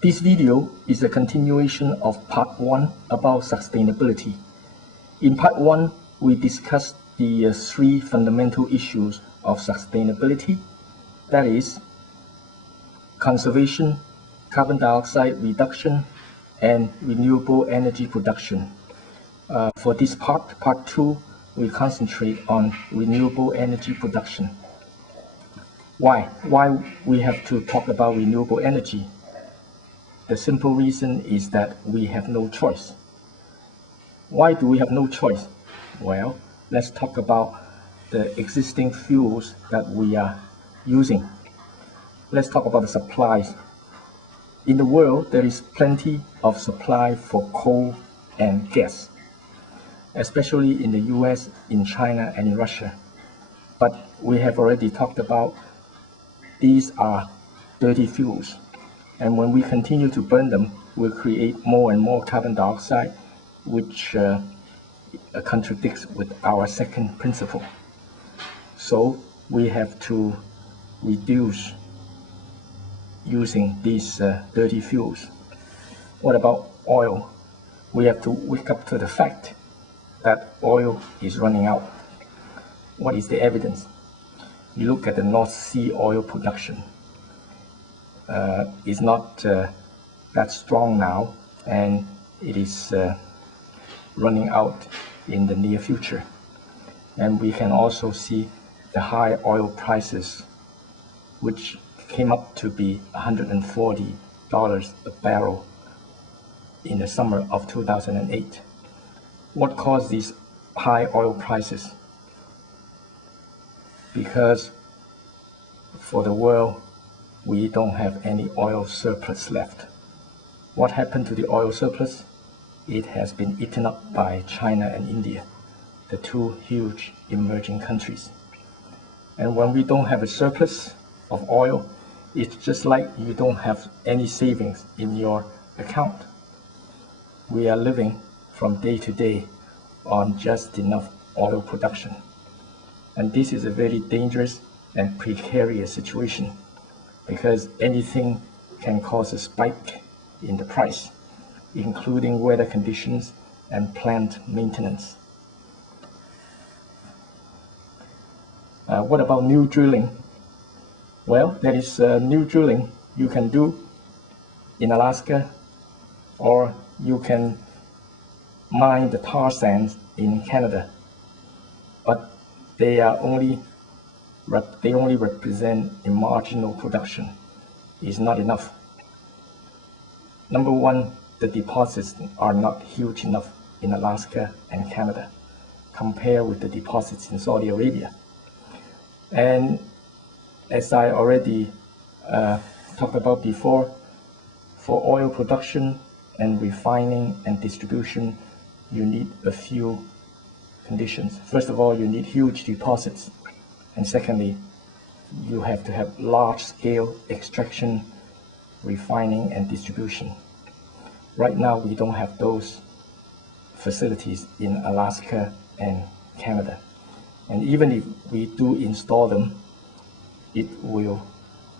This video is a continuation of part 1 about sustainability. In part 1, we discussed the three fundamental issues of sustainability, that is, conservation, carbon dioxide reduction, and renewable energy production. For this part 2, we concentrate on renewable energy production. Why we have to talk about renewable energy? The simple reason is that we have no choice. Why do we have no choice? Well, let's talk about the existing fuels that we are using. Let's talk about the supplies. In the world, there is plenty of supply for coal and gas, especially in the US, in China, and in Russia. But we have already talked about these are dirty fuels. And when we continue to burn them, we'll create more and more carbon dioxide, which contradicts with our second principle. So we have to reduce using these dirty fuels. What about oil? We have to wake up to the fact that oil is running out. What is the evidence? You look at the North Sea oil production. Is not that strong now, and it is running out in the near future. And we can also see the high oil prices, which came up to be $140 a barrel in the summer of 2008. What caused these high oil prices? Because for the world, we don't have any oil surplus left. What happened to the oil surplus? It has been eaten up by China and India, the two huge emerging countries. And when we don't have a surplus of oil, it's just like you don't have any savings in your account. We are living from day to day on just enough oil production. And this is a very dangerous and precarious situation, because anything can cause a spike in the price, including weather conditions and plant maintenance. What about new drilling? Well, there is new drilling you can do in Alaska, or you can mine the tar sands in Canada, but they only represent a marginal production. It's not enough. Number one, the deposits are not huge enough in Alaska and Canada compared with the deposits in Saudi Arabia. And as I already talked about before, for oil production and refining and distribution, you need a few conditions. First of all, you need huge deposits. And secondly, you have to have large-scale extraction, refining, and distribution. Right now, we don't have those facilities in Alaska and Canada. And even if we do install them, it will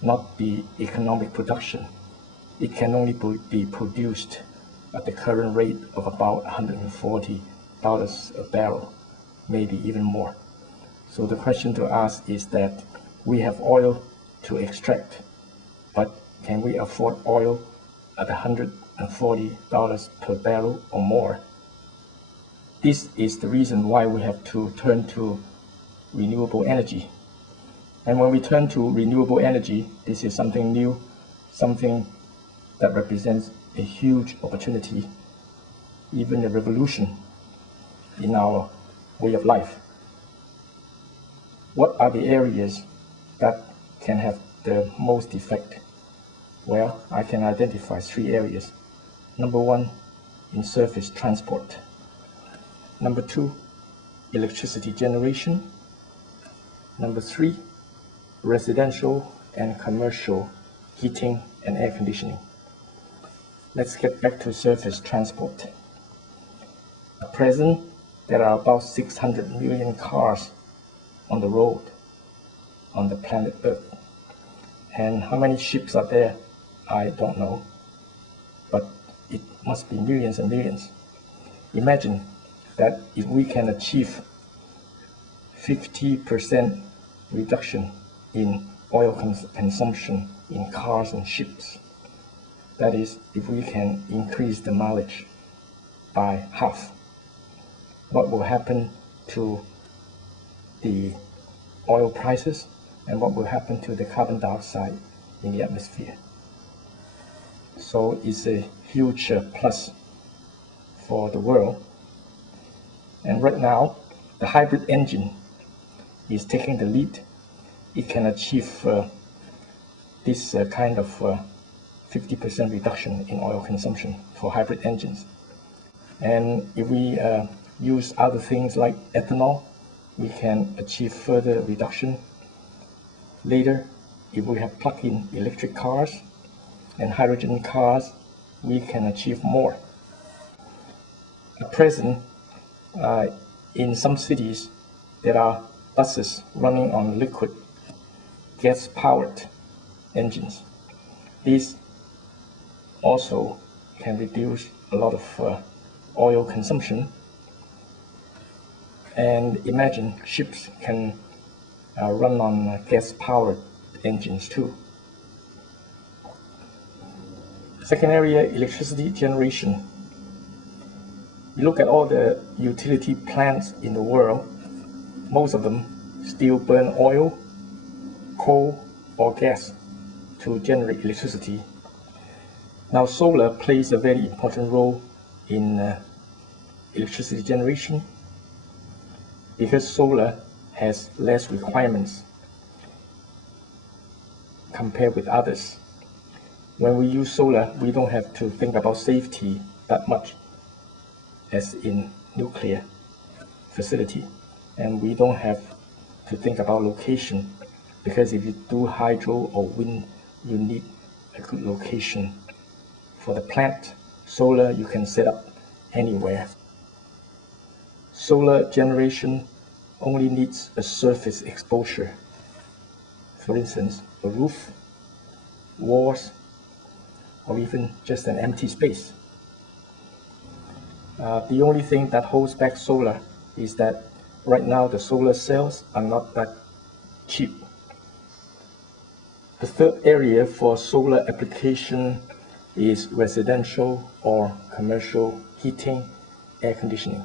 not be economic production. It can only be produced at the current rate of about $140 a barrel, maybe even more. So the question to ask is that we have oil to extract, but can we afford oil at $140 per barrel or more? This is the reason why we have to turn to renewable energy. And when we turn to renewable energy, this is something new, something that represents a huge opportunity, even a revolution in our way of life. What are the areas that can have the most effect? Well, I can identify three areas. Number one, in surface transport. Number two, electricity generation. Number three, residential and commercial heating and air conditioning. Let's get back to surface transport. At present, there are about 600 million cars on the road on the planet Earth. And how many ships are there? I don't know. must be millions and millions. Imagine that if we can achieve 50% reduction in oil consumption in cars and ships, that is, if we can increase the mileage by half, what will happen to the oil prices and what will happen to the carbon dioxide in the atmosphere? So it's a huge plus for the world. And right now, the hybrid engine is taking the lead. It can achieve this kind of 50% reduction in oil consumption for hybrid engines. And if we use other things like ethanol, we can achieve further reduction. Later, if we have plug-in electric cars and hydrogen cars, we can achieve more. At present, in some cities, there are buses running on liquid gas-powered engines. These also can reduce a lot of oil consumption. And imagine ships can run on gas-powered engines too. Second area, electricity generation. You look at all the utility plants in the world, most of them still burn oil, coal, or gas to generate electricity. Now, solar plays a very important role in electricity generation because solar has less requirements compared with others. When we use solar, we don't have to think about safety that much as in nuclear facility, and we don't have to think about location, because if you do hydro or wind, you need a good location. For the plant, solar you can set up anywhere. Solar generation only needs a surface exposure. For instance, a roof, walls, or even just an empty space. The only thing that holds back solar is that right now the solar cells are not that cheap. The third area for solar application is residential or commercial heating, air conditioning.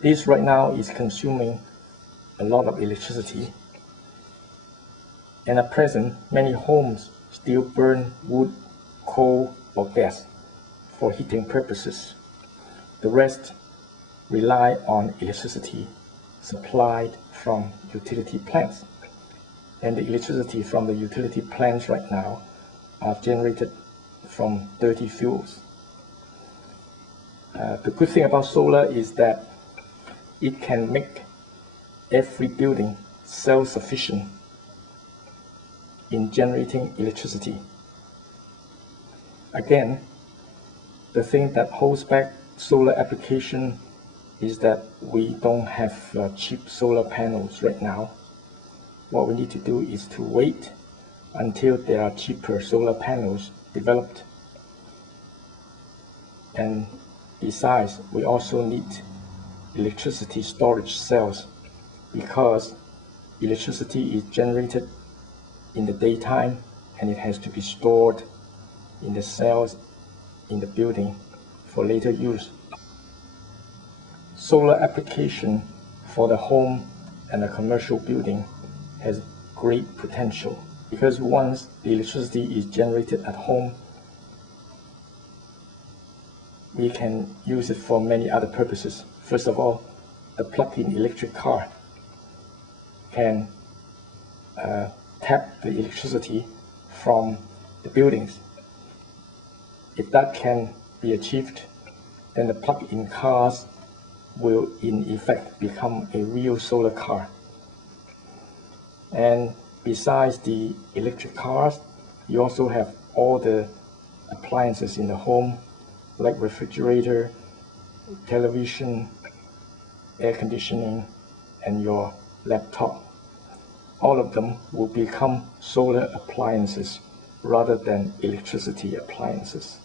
This right now is consuming a lot of electricity. And at present, many homes still burn wood, coal, or gas for heating purposes. The rest rely on electricity supplied from utility plants. And the electricity from the utility plants right now are generated from dirty fuels. The good thing about solar is that it can make every building self-sufficient in generating electricity. Again, the thing that holds back solar application is that we don't have cheap solar panels right now. What we need to do is to wait until there are cheaper solar panels developed. And besides, we also need electricity storage cells, because electricity is generated in the daytime and it has to be stored in the cells in the building for later use. Solar application for the home and the commercial building has great potential, because once the electricity is generated at home, we can use it for many other purposes. First of all, the plug-in electric car can tap the electricity from the buildings. If that can be achieved, then the plug-in cars will in effect become a real solar car. And besides the electric cars, you also have all the appliances in the home, like refrigerator, television, air conditioning, and your laptop. All of them will become solar appliances rather than electricity appliances.